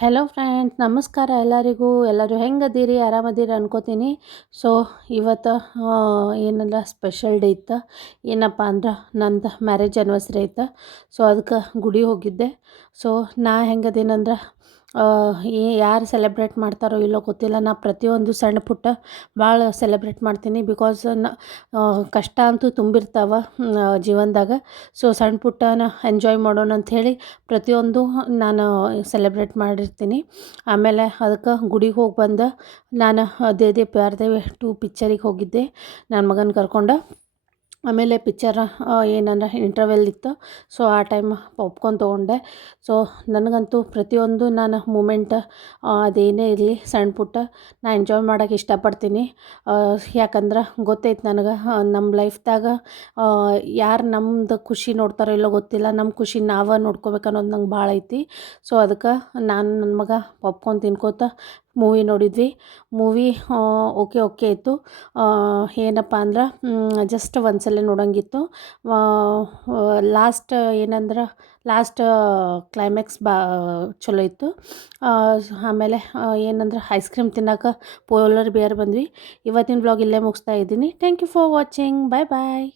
Hello friends, ನಮಸ್ಕಾರ ಎಲ್ಲರಿಗೂ. ಎಲ್ಲರೂ ಹೆಂಗದೀರಿ? ಆರಾಮದೀರಿ ಅನ್ಕೋತೀನಿ. ಸೊ ಇವತ್ತು ಏನಂದ್ರೆ ಸ್ಪೆಷಲ್ ಡೇ ಇತ್ತು. ಏನಪ್ಪ ಅಂದ್ರೆ ನಂದು ಮ್ಯಾರೇಜ್ ಆ್ಯನಿವರ್ಸರಿ ಐತೆ. ಸೊ ಅದಕ್ಕೆ ಗುಡಿ ಹೋಗಿದ್ದೆ. ಸೊ ನಾ ಹೆಂಗದೇನಂದ್ರೆ ಯಾರು ಸೆಲೆಬ್ರೇಟ್ ಮಾಡ್ತಾರೋ ಇಲ್ಲೋ ಗೊತ್ತಿಲ್ಲ, ನಾ ಪ್ರತಿಯೊಂದು ಸಣ್ಣ ಪುಟ್ಟ ಭಾಳ ಸೆಲೆಬ್ರೇಟ್ ಮಾಡ್ತೀನಿ. ಬಿಕಾಸ್ ಕಷ್ಟ ಅಂತೂ ತುಂಬಿರ್ತಾವ ಜೀವನದಾಗ. ಸೊ ಸಣ್ಣ ಪುಟ್ಟನ ಎಂಜಾಯ್ ಮಾಡೋಣ ಅಂಥೇಳಿ ಪ್ರತಿಯೊಂದು ನಾನು ಸೆಲೆಬ್ರೇಟ್ ಮಾಡಿರ್ತೀನಿ. ಆಮೇಲೆ ಅದಕ್ಕೆ ಗುಡಿಗೆ ಹೋಗಿ ಬಂದು ನಾನು ದೇದಿ ಪ್ಯಾರ್ದೇವಿ 2 ಪಿಕ್ಚರಿಗೆ ಹೋಗಿದ್ದೆ ನನ್ನ ಮಗನ ಕರ್ಕೊಂಡು. ಆಮೇಲೆ ಪಿಕ್ಚರ್ ಏನಂದ್ರೆ ಇಂಟರ್ವೆಲ್ ಇತ್ತು. ಸೊ ಆ ಟೈಮ್ ಪಾಪ್ಕಾರ್ನ್ ತೊಗೊಂಡೆ. ಸೊ ನನಗಂತೂ ಪ್ರತಿಯೊಂದು ನಾನು ಮೂಮೆಂಟ್ ಅದೇನೇ ಇರಲಿ ಸಣ್ಣ ಪುಟ್ಟ ನಾ ಎಂಜಾಯ್ ಮಾಡೋಕೆ ಇಷ್ಟಪಡ್ತೀನಿ. ಯಾಕಂದ್ರೆ ಗೊತ್ತೈತೆ ನನಗೆ ನಮ್ಮ ಲೈಫ್ದಾಗ ಯಾರು ನಮ್ದು ಖುಷಿ ನೋಡ್ತಾರೋ ಇಲ್ಲೋ ಗೊತ್ತಿಲ್ಲ, ನಮ್ಮ ಖುಷಿ ನಾವೇ ನೋಡ್ಕೋಬೇಕು ಅನ್ನೋದು ನಂಗೆ ಭಾಳ ಐತಿ. ಸೊ ಅದಕ್ಕೆ ನಾನು ನನ್ನ ಮಗ ಪಾಪ್ಕಾರ್ನ್ ತಿನ್ಕೋತ ಮೂವಿ ನೋಡಿದ್ವಿ. ಮೂವಿ ಓಕೆ ಇತ್ತು. ಏನಪ್ಪ ಅಂದ್ರೆ ಜಸ್ಟ್ ಒಂದ್ಸಲ ನೋಡೋಂಗಿತ್ತು. ಲಾಸ್ಟ್ ಕ್ಲೈಮ್ಯಾಕ್ಸ್ ಚಲೋ ಇತ್ತು. ಆಮೇಲೆ ಏನಂದ್ರೆ ಐಸ್ ಕ್ರೀಮ್ ತಿನ್ನೋಕೆ ಪೋಲಾರ್ ಬಿಯರ್ ಬಂದ್ವಿ. ಇವತ್ತಿನ ವ್ಲಾಗ್ ಇಲ್ಲೇ ಮುಗಿಸ್ತಾ ಇದ್ದೀನಿ. Thank you for watching. Bye bye.